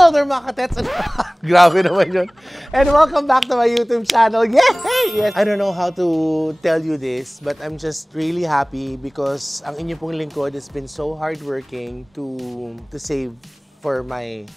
Hello there mga katets! Grabe naman yun. And welcome back to my YouTube channel. Yay! Yes. I don't know how to tell you this, but I'm just really happy because ang inyo pong lingkod has been so hardworking to save for my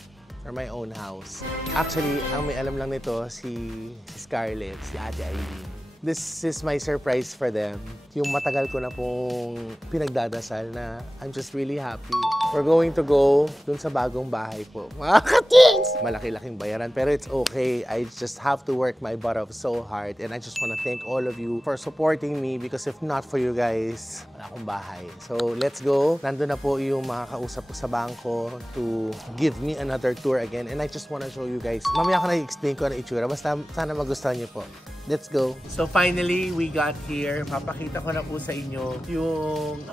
own house. Actually, ang may alam lang nito si Scarlett, si Ate Aileen. This is my surprise for them. Yung matagal ko na pong pinagdadasal na I'm just really happy. We're going to go dun sa bagong bahay po. Mga katins! Malaki-laking bayaran pero it's okay. I just have to work my butt off so hard and I just want to thank all of you for supporting me because if not for you guys, wala akong bahay. So let's go. Nandun na po yung mga kausap ko sa bangko to give me another tour again and I just want to show you guys. Mamaya ko na-explain ko ano itsura. Basta sana magustuhan niyo po. Let's go. So finally, we got here. Papakita ko na po sa inyo yung...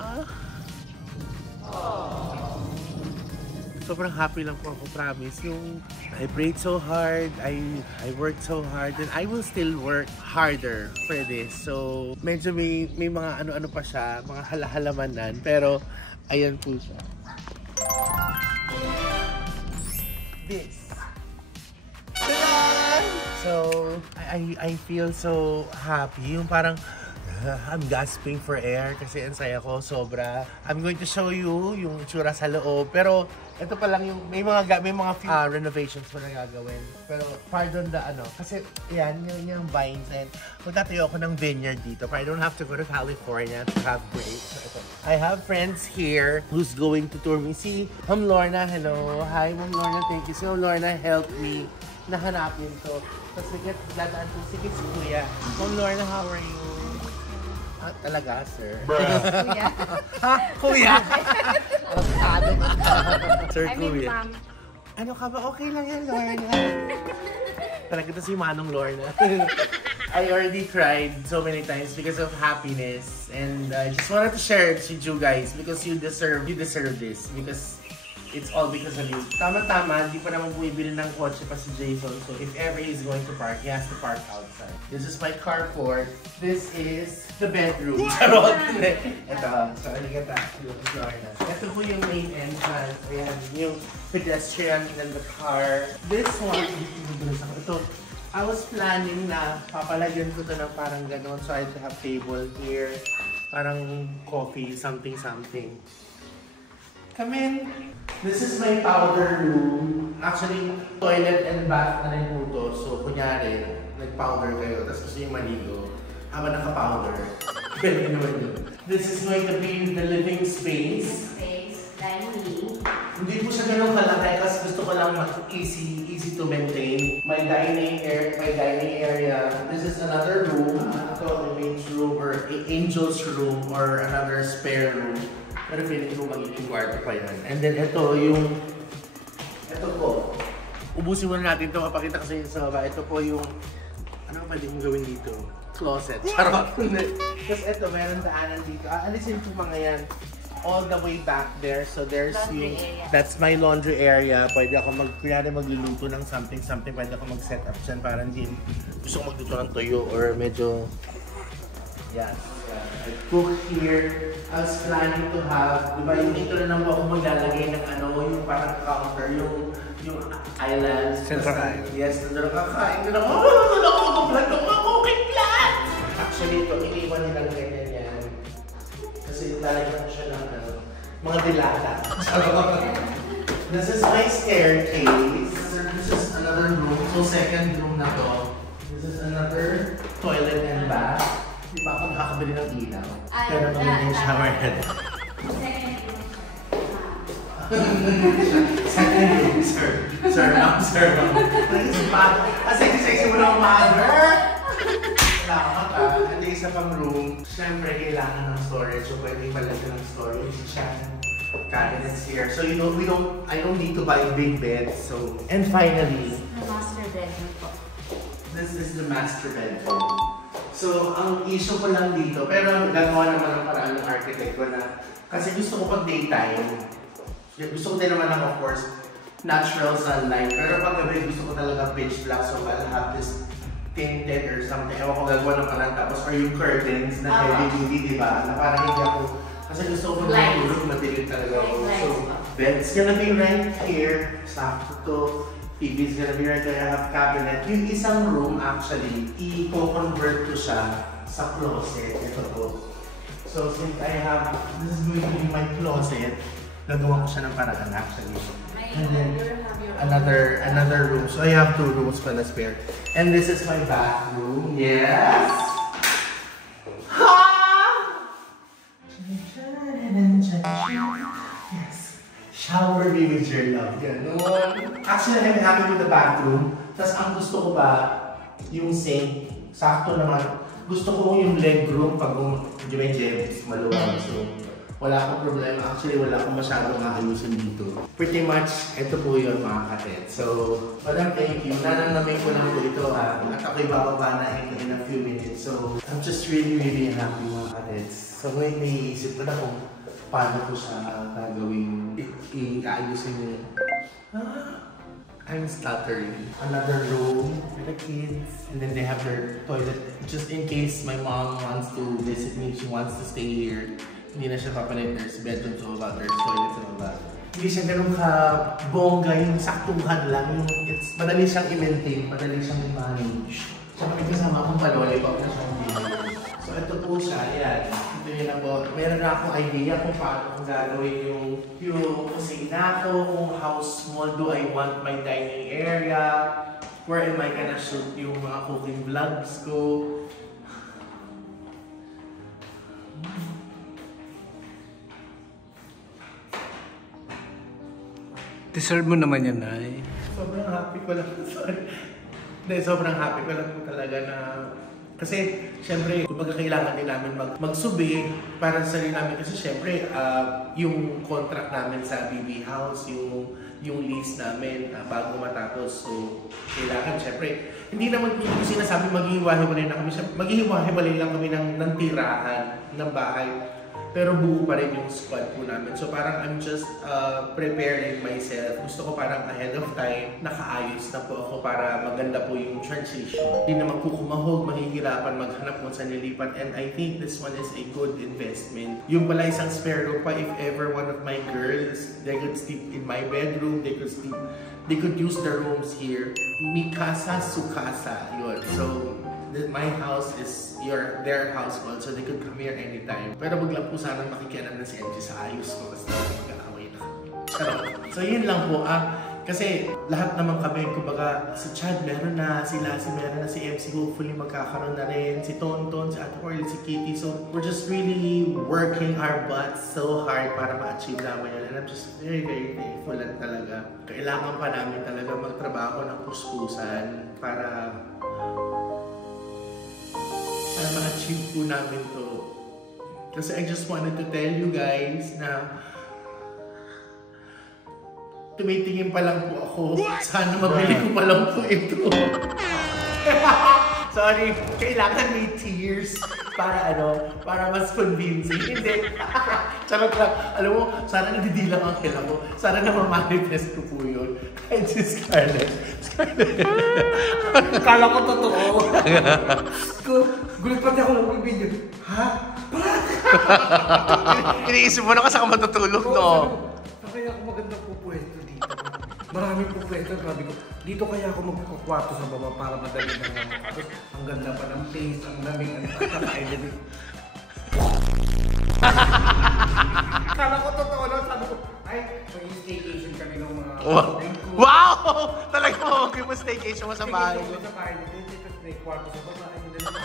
Sobrang happy lang po ako, promise. Yung I prayed so hard, I worked so hard, and I will still work harder for this. So medyo may mga ano-ano pa siya, mga halahalamanan. Pero ayan po siya. This. So, I feel so happy. Yung parang, I'm gasping for air kasi ang saya ko, sobra. I'm going to show you yung itsura sa loob. Pero, ito pa lang yung, may mga few renovations pa na gagawin. Pero, pardon the ano, kasi yan, yung vines. And magtatayo ako ng vineyard dito. But I don't have to go to California to have grapes. So, ito. I have friends here who's going to tour me. Si Ma'am Lorna, hello. Hi, Ma'am Lorna, thank you. So, Lorna helped me nahanapin to. Tapos dadaan po si Kuya. Ma'am Lorna, how are you? Ah, talaga, sir? Kuya. Ha? Kuya? Sir, I mean, Kuya. ma'am. Ano ka ba? Okay lang yan, Lorna. Talaga ito si Manong Lorna. I already cried so many times because of happiness. And I just wanted to share it with you guys because you deserve this. Because it's all because of you. Tama-tama, hindi pa naman bumibili ng kotse pa si Jason. So if ever he's going to park, he has to park outside. This is my carport. This is the bedroom. Charot! Ito. So, aligata. Ito po yung main entrance. Ayan, yung pedestrian and the car. This one, ito. I was planning na papalagyan ko ito ng parang ganon. So I'd have table here. Parang coffee, something. Come in. This is my powder room. Actually, toilet and bath na rin po to. So, kunyari, nag-powder kayo, tapos gusto yung maligo, habang naka-powder. Pwede naman yun. This is going to be the living space. Dining. Hindi po siya ganun kalaki kasi gusto ko lang easy to maintain. My dining area. This is another room. Ito, the main room or angel's room or another spare room. Pero feeling ko magiging kwarto pa yan. And then ito po. Ubusin muna natin ito, mapakita ko sa inyo sa baba. Ito po yung, ano pwede kong gawin dito? Closet. Charot. Tapos ito, meron daanan dito. Alisin po mga yan. All the way back there. So there's yung, that's my laundry area. Pwede ako magluluto ng something. Pwede ako mag-set up dyan para hindi gusto ko magluto ng toyo or medyo, yeah. I cook here. I was planning to have, di ba, yung dito na lang ako maglalagay ng ano, yung parang counter, yung islands. Central Island. Yes, nandun ako kakain. Nandun ako, cooking plant! Actually, ito, iniwan nilang ganyan yan. Kasi lalagyan ko siya ng mga dilata. This is my staircase. This is another room. So, second room na to. This is another toilet and bath. Di ba ako nakakabili ng ilaw? Pero magiging shower head. Second room, sir. Sir, ma'am. Kasi sexy mo na mother! Salamat Hindi isa pang room. Siyempre, kailangan ng storage. So, pwede malagyan ng storage. Siya. Cabinets here. So, I don't need to buy big beds. So, and finally, The master bedroom po. This is the master bedroom. So, ang issue ko lang dito, pero gagawa naman ng paraan ng architect ko na, kasi gusto ko pag daytime, gusto ko din naman ng, of course, natural sunlight, pero pag gabi gusto ko talaga pitch black, so I'll have this tinted or something, ewan ko gagawa ng paraan, tapos or yung curtains na heavy duty, di ba? Na parang hindi ako, kasi gusto ko matulog, madilim talaga ako. So, Bed's gonna be right here. Sakto to. TV's gonna be right there. I have cabinet. Yung isang room, actually, i-convert ko siya sa closet. Ito po. So, since I have, this is going to be my closet, nagawa ko siya ng paraan, actually. And then, another room. So, I have 2 rooms pala spare. And this is my bathroom. Yes! Ha! Yes. Shower me with your love. Ganon. Actually, I'm happy with the bathroom. Tapos ang gusto ko ba, yung sink, sakto naman. Gusto ko yung leg room pag medyo may jebs, maluwag. So, wala akong problema. Actually, wala akong masyadong maayusin dito. Pretty much, ito po yun mga katet. So, madam, thank you. Nananamay ko lang po ito ha. At ako'y bababa na in a few minutes. So, I'm just really happy mga katets. So, ngayon naiisip ko na kung paano ko siya gagawin, i-aayusin niyo. I'm stuttering. Another room for the kids, and then they have their toilet. Just in case my mom wants to visit me, she wants to stay here. Hindi na siya papalit. There's bedroom to about, there's toilets and all that. Hindi siya ganun ka-bongga, yung saktuhan lang. Yung madali siyang i-maintain, madali siyang i-manage. Tsaka may kasama akong palolipop na siyang binigay. So ito po siya, yan. Ito yun na po. Meron na akong idea kung paano kung gagawin yung kusina ko, kung how small do I want my dining area, where am I gonna shoot yung mga cooking vlogs ko. Deserve mo naman yan, Nay. Sobrang happy ko lang. Sorry. Hindi, sobrang happy ko lang po talaga na kasi, syempre, kumbaga kailangan din namin magsubi para sa sarili namin. Kasi, syempre, yung contract namin sa BB House, yung lease namin bago matapos. So, kailangan, syempre, hindi naman yung sinasabi maghihiwa-hiwalay na kami. Maghihiwa-hiwalay lang kami ng tirahan ng bahay. Pero buo pa rin yung squad po namin. So parang I'm just preparing myself. Gusto ko parang ahead of time, nakaayos na po ako para maganda po yung transition. Hindi na magkukumahog, mahihirapan, maghanap kung saan nilipan. And I think this one is a good investment. Yung pala isang spare room pa, if ever one of my girls, they could sleep in my bedroom, they could use the rooms here. Mikasa Sukasa, yun. So, my house is their house also. They could come here anytime. Pero wag lang po sana makikialam na si MJ sa ayos ko kasi mag-aaway na. So yun lang po kasi lahat naman kami, kumbaga si Chad meron na, si Lassie meron na, si MC hopefully magkakaroon na rin, si Tonton, si Ate Orly, si Kitty. So we're just really working our butts so hard para ma-achieve naman yun. And I'm just very thankful lang talaga. Kailangan pa namin talaga magtrabaho ng puspusan para ma-achieve po namin to. Kasi I just wanted to tell you guys na tumitingin pa lang po ako. Sana mabili ko pa lang po ito. Sorry, kailangan may tears para mas convincing. Hindi. Charot lang. Alam mo, sana nadidilang ang kila ko. Sana na ma-manifest ko po yun. Kahit si Scarlett. Kala ko totoo. Gulit pati ako lang yung video. Ha? Iniisip mo na kasi ako matutulog, no? Kaya ako magandang pupwesto dito. Maraming pupwesto. Sabi ko, dito kaya ako magkakwarto sa baba para madali na naman. Tapos, ang ganda pa ng place, ang daming kakainin. Kala ko totoo lang. Sabi ko, ay, may staycation kami ng mga... Wow! Talaga mo, mag staycation mo sa bahay. Staycation sa bahay. Tapos may kwarto sa baba.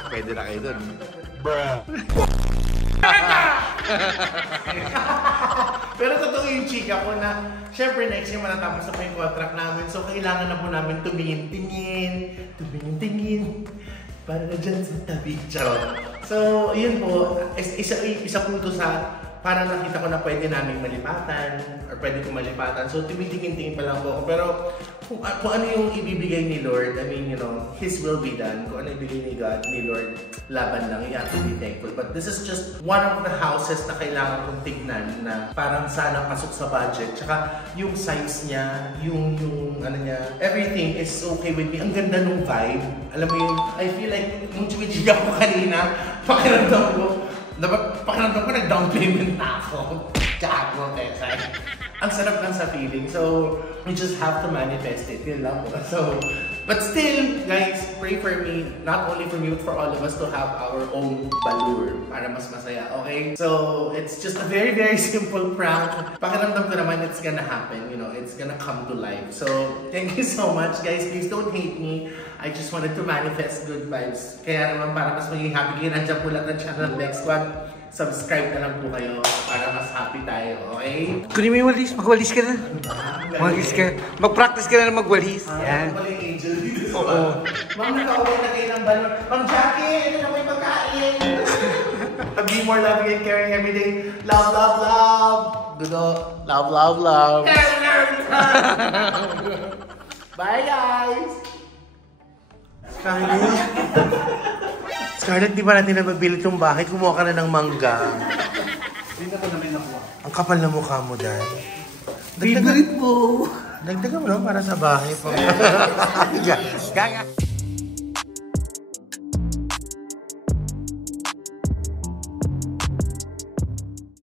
Pwede na kayo dun. Bruh. Pero totoo yung chika ko na, syempre next year matatapos na po yung contract namin. So kailangan na po namin tumingin-tingin. Para na dyan sa tabi. So, yun po. Isa po ito sa para nakita ko na pwede namin malipatan or pwede ko malipatan. So, tumitingin-tingin pa lang po ako. Pero kung ano yung ibibigay ni Lord, I mean, you know, His will be done. Kung ano ibigay ni God, ni Lord, laban lang. You have to be thankful. But this is just one of the houses na kailangan kong tignan na parang sana pasok sa budget. Tsaka yung size niya, yung ano niya, everything is okay with me. Ang ganda nung vibe. Alam mo yung, I feel like, nung chimichig ako kanina, pakiramdam ko, nag-down payment na ako. Tsaka mo, Tesay. ang sarap lang sa feeling. So, we just have to manifest it. Yun lang po. So, but still, guys, pray for me. Not only for me, but for all of us to have our own balloon para mas masaya, okay? So, it's just a very, very simple prank. Pakiramdam ko naman, it's gonna happen. You know, it's gonna come to life. So, thank you so much, guys. Please don't hate me. I just wanted to manifest good vibes. Kaya naman, para mas maging happy kayo, nandiyan po lang ang channel next one. Subscribe na lang po kayo para mas happy tayo, okay? Kunin mo yung walis, magwalis ka na. Magwalis ka. Mag-practice ka na magwalis. Yan. Ano pala yung angel dito sa Oo. Ma'am, nakauwi na kayo ng balon. Ma'am Jackie, ano na may pagkain? Be more loving and caring every day. Love, love, love. Gudo. Love, love, love. Bye, guys. Scarlett, di ba natin nababili itong bahay? Kumuha ka na ng mangga. Hindi na ko namin nakuha. Ang kapal na mukha mo, Dan. Favorite mo. Dagdagan mo naman para sa bahay. Gaga.